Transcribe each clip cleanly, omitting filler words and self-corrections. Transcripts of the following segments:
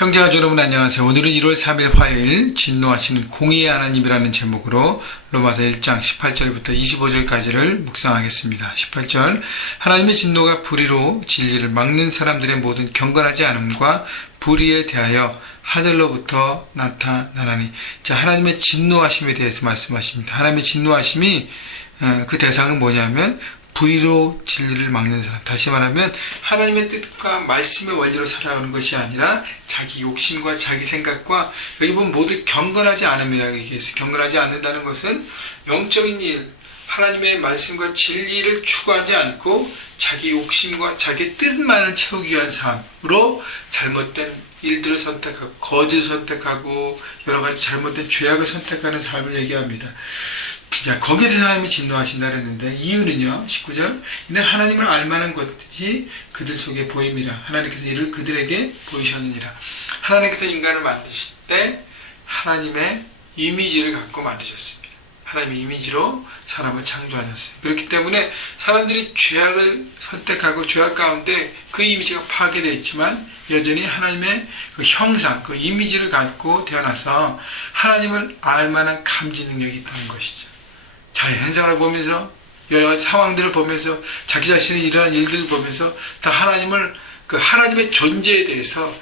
형제가 여러분 안녕하세요. 오늘은 1월 3일 화요일 진노하시는 공의의 하나님이라는 제목으로 로마서 1장 18절부터 25절까지를 묵상하겠습니다. 18절 하나님의 진노가 불의로 진리를 막는 사람들의 모든 경건하지 않음과 불의에 대하여 하늘로부터 나타나나니. 자, 하나님의 진노하심에 대해서 말씀하십니다. 하나님의 진노하심이 그 대상은 뭐냐면 불의로 진리를 막는 사람. 다시 말하면 하나님의 뜻과 말씀의 원리로 살아가는 것이 아니라 자기 욕심과 자기 생각과, 여기 보면 모두 경건하지 않음이라고 얘기했어요. 경건하지 않는다는 것은 영적인 일, 하나님의 말씀과 진리를 추구하지 않고 자기 욕심과 자기 뜻만을 채우기 위한 삶으로 잘못된 일들을 선택하고 거짓을 선택하고 여러 가지 잘못된 죄악을 선택하는 삶을 얘기합니다. 자, 거기에 대해서 하나님이 진노하신다 그랬는데, 이유는요, 19절, 이는 하나님을 알만한 것이 그들 속에 보임이라. 하나님께서 이를 그들에게 보이셨느니라. 하나님께서 인간을 만드실 때 하나님의 이미지를 갖고 만드셨습니다. 하나님의 이미지로 사람을 창조하셨어요. 그렇기 때문에 사람들이 죄악을 선택하고 죄악 가운데 그 이미지가 파괴되어 있지만 여전히 하나님의 그 형상, 그 이미지를 갖고 태어나서 하나님을 알만한 감지 능력이 있다는 것이죠. 자기 현상을 보면서 여러 가지 상황들을 보면서 자기 자신의 일어난 일들을 보면서 다 하나님의 존재에 대해서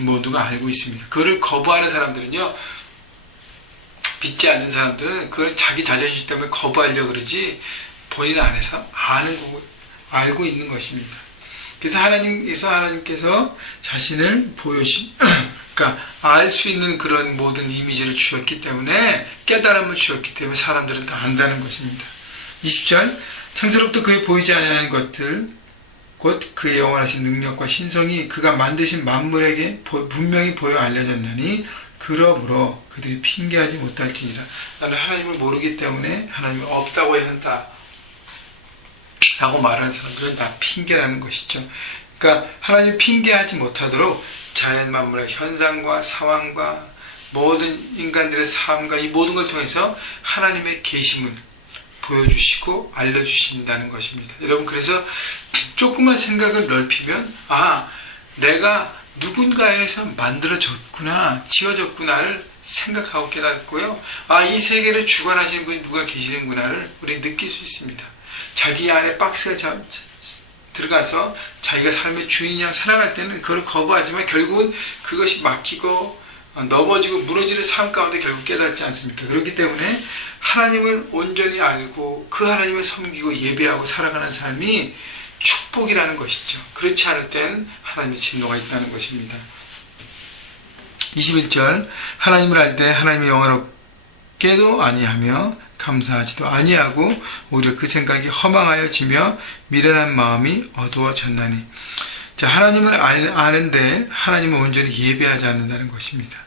모두가 알고 있습니다. 그거를 거부하는 사람들은요, 믿지 않는 사람들은 그걸 자기 자존심 때문에 거부하려고 그러지 본인 안에서 알고 있는 것입니다. 그래서 하나님께서 자신을 그러니까 알 수 있는 그런 모든 이미지를 주셨기 때문에, 깨달음을 주셨기 때문에 사람들은 다 안다는 것입니다. 20절 창세로부터 그의 보이지 아니하는 것들 곧 그의 영원하신 능력과 신성이 그가 만드신 만물에게 분명히 보여 알려졌나니 그러므로 그들이 핑계하지 못할지니라. 나는 하나님을 모르기 때문에 하나님이 없다고 해야 한다 라고 말하는 사람들은 다 핑계라는 것이죠. 그러니까 하나님이 핑계하지 못하도록 자연 만물의 현상과 상황과 모든 인간들의 삶과 이 모든 걸 통해서 하나님의 계심을 보여주시고 알려주신다는 것입니다. 여러분, 그래서 조금만 생각을 넓히면, 내가 누군가에서 만들어졌구나, 지어졌구나를 생각하고 깨닫고요, 이 세계를 주관하시는 분이 누가 계시는구나를 우리 느낄 수 있습니다. 자기 안에 박스가 들어가서 자기가 삶의 주인이랑 살아갈 때는 그걸 거부하지만 결국은 그것이 막히고 넘어지고 무너지는 삶 가운데 결국 깨닫지 않습니까? 그렇기 때문에 하나님을 온전히 알고 그 하나님을 섬기고 예배하고 살아가는 삶이 축복이라는 것이죠. 그렇지 않을 땐 하나님의 진노가 있다는 것입니다. 21절 하나님을 알 때 하나님의 영화롭게도 아니하며 감사하지도 아니하고 오히려 그 생각이 허망하여지며 미련한 마음이 어두워졌나니. 자, 하나님을 아는데 하나님을 온전히 예배하지 않는다는 것입니다.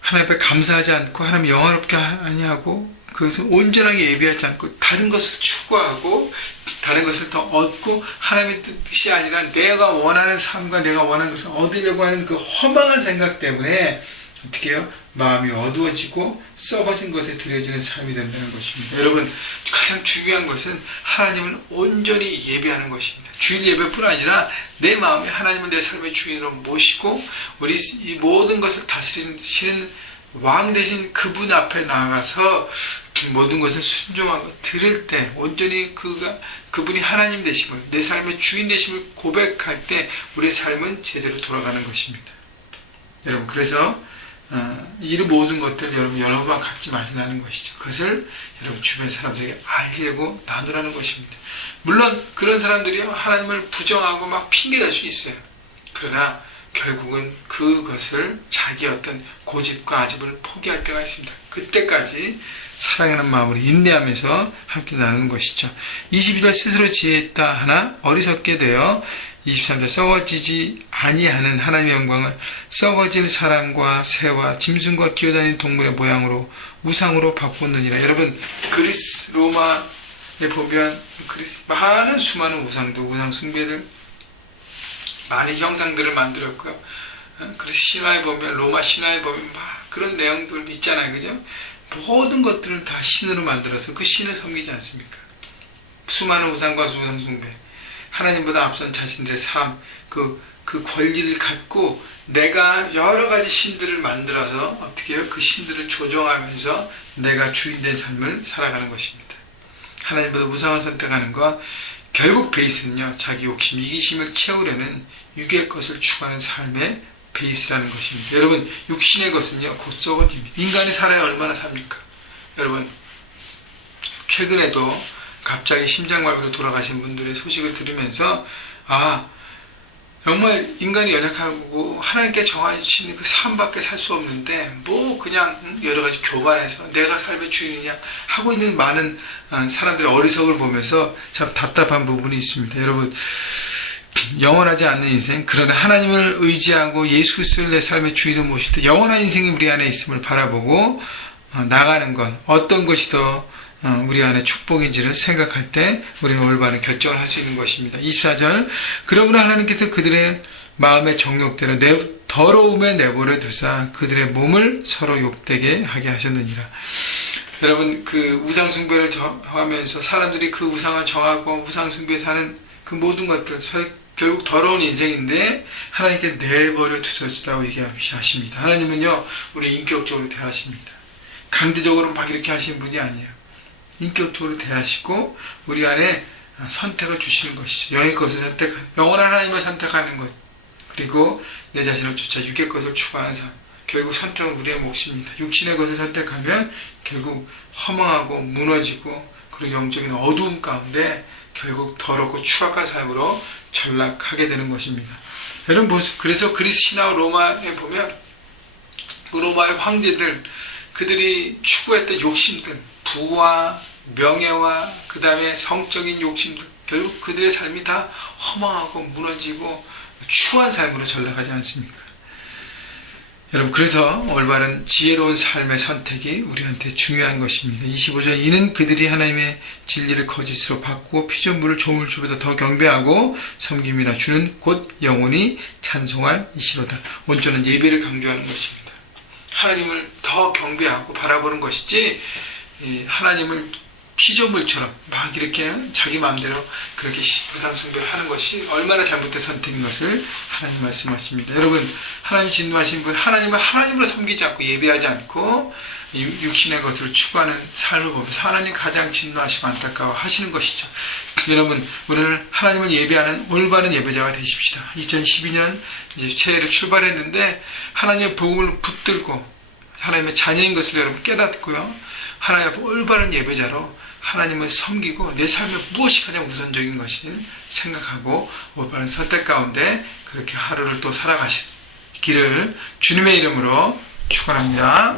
하나님 앞에 감사하지 않고 하나님 영화롭게 아니하고 그것을 온전하게 예배하지 않고 다른 것을 추구하고 다른 것을 더 얻고 하나님의 뜻이 아니라 내가 원하는 삶과 내가 원하는 것을 얻으려고 하는 그 허망한 생각 때문에 어떻게 해요? 마음이 어두워지고 썩어진 것에 들여지는 삶이 된다는 것입니다. 여러분, 가장 중요한 것은 하나님을 온전히 예배하는 것입니다. 주일 예배뿐 아니라 내 마음에 하나님은 내 삶의 주인으로 모시고 우리 이 모든 것을 다스리는 왕 되신 그분 앞에 나아가서 모든 것을 순종하고 들을 때 온전히 그분이 하나님 되심을, 내 삶의 주인 되심을 고백할 때 우리의 삶은 제대로 돌아가는 것입니다. 여러분, 그래서 이 모든 것들 여러분만 갖지 마시라는 것이죠. 그것을 여러분 주변 사람들에게 알리고 나누라는 것입니다. 물론 그런 사람들이 하나님을 부정하고 막 핑계댈 수 있어요. 그러나 결국은 그것을 자기 어떤 고집과 아집을 포기할 때가 있습니다. 그때까지 사랑하는 마음으로 인내하면서 함께 나누는 것이죠. 22절 스스로 지혜있다 하나 어리석게 되어 23절 썩어지지 아니하는 하나님의 영광을 썩어질 사람과 새와 짐승과 기어다니는 동물의 모양으로 우상으로 바꾸느니라. 여러분, 그리스 로마에 보면 많은 수많은 우상 숭배들, 많은 형상들을 만들었고요. 그리스 신화에 보면, 로마 신화에 보면 막 그런 내용들 있잖아요, 그죠? 모든 것들을 다 신으로 만들어서 그 신을 섬기지 않습니까? 수많은 우상과 우상 숭배, 하나님보다 앞선 자신들의 삶, 그 권리를 갖고 내가 여러 가지 신들을 만들어서 어떻게 해요? 그 신들을 조종하면서 내가 주인된 삶을 살아가는 것입니다. 하나님보다 우상을 선택하는 것, 결국 베이스는요, 자기 욕심, 이기심을 채우려는 육의 것을 추구하는 삶의 베이스라는 것입니다. 여러분, 육신의 것은요, 곧 썩어집니다. 인간이 살아야 얼마나 삽니까? 여러분, 최근에도 갑자기 심장마비로 돌아가신 분들의 소식을 들으면서, 정말 인간이 연약하고 하나님께 정하신 그 삶밖에 살 수 없는데 뭐 그냥 여러 가지 교만해서 내가 삶의 주인이냐 하고 있는 많은 사람들의 어리석을 보면서 참 답답한 부분이 있습니다. 여러분, 영원하지 않는 인생, 그러나 하나님을 의지하고 예수 그리스도를 내 삶의 주인으로 모실 때 영원한 인생이 우리 안에 있음을 바라보고 나가는 것, 어떤 것이 더 우리 안에 축복인지를 생각할 때 우리는 올바른 결정을 할 수 있는 것입니다. 24절, 그러므로 하나님께서 그들의 마음의 정욕대로 더러움에 내버려 두사 그들의 몸을 서로 욕되게 하게 하셨느니라. 여러분, 그 우상 숭배를 하면서 사람들이 그 우상을 정하고 우상 숭배에 사는 그 모든 것들, 결국 더러운 인생인데 하나님께 내버려 두셨다고 얘기하십니다. 하나님은요, 우리 인격적으로 대하십니다. 강제적으로 막 이렇게 하시는 분이 아니에요. 인격적으로 대하시고 우리 안에 선택을 주시는 것이죠. 영의 것을 선택하는, 영원한 하나님을 선택하는 것, 그리고 내 자신을 쫓아 육의 것을 추구하는 삶. 결국 선택은 우리의 몫입니다. 육신의 것을 선택하면 결국 허망하고 무너지고 그리고 영적인 어두움 가운데 결국 더럽고 추악한 삶으로 전락하게 되는 것입니다. 여러분, 그래서 그리스 신화 로마에 보면 그 로마의 황제들, 그들이 추구했던 욕심들, 부와 명예와 그 다음에 성적인 욕심들, 결국 그들의 삶이 다 허망하고 무너지고 추한 삶으로 전락하지 않습니까? 여러분, 그래서 올바른 지혜로운 삶의 선택이 우리한테 중요한 것입니다. 25절, 이는 그들이 하나님의 진리를 거짓으로 바꾸고 피조물을 조물 주보다 더 경배하고 섬김이나 주는 곧 영원히 찬송할 이시로다. 온전한 예배를 강조하는 것입니다. 하나님을 더 경배하고 바라보는 것이지 하나님을 피조물처럼 막 이렇게 자기 마음대로 그렇게 우상 숭배를 하는 것이 얼마나 잘못된 선택인 것을 하나님 말씀하십니다. 여러분, 하나님 진노하신 분, 하나님을 하나님으로 섬기지 않고 예배하지 않고 육신의 것을 추구하는 삶을 보면서 하나님 가장 진노하시고 안타까워 하시는 것이죠. 여러분, 오늘 하나님을 예배하는 올바른 예배자가 되십시다. 2012년 이제 새해를 출발했는데 하나님의 복음을 붙들고 하나님의 자녀인 것을 여러분 깨닫고요, 하나님 앞에 올바른 예배자로 하나님을 섬기고 내 삶에 무엇이 가장 우선적인 것인지 생각하고 올바른 선택 가운데 그렇게 하루를 또 살아가시기를 주님의 이름으로 축원합니다.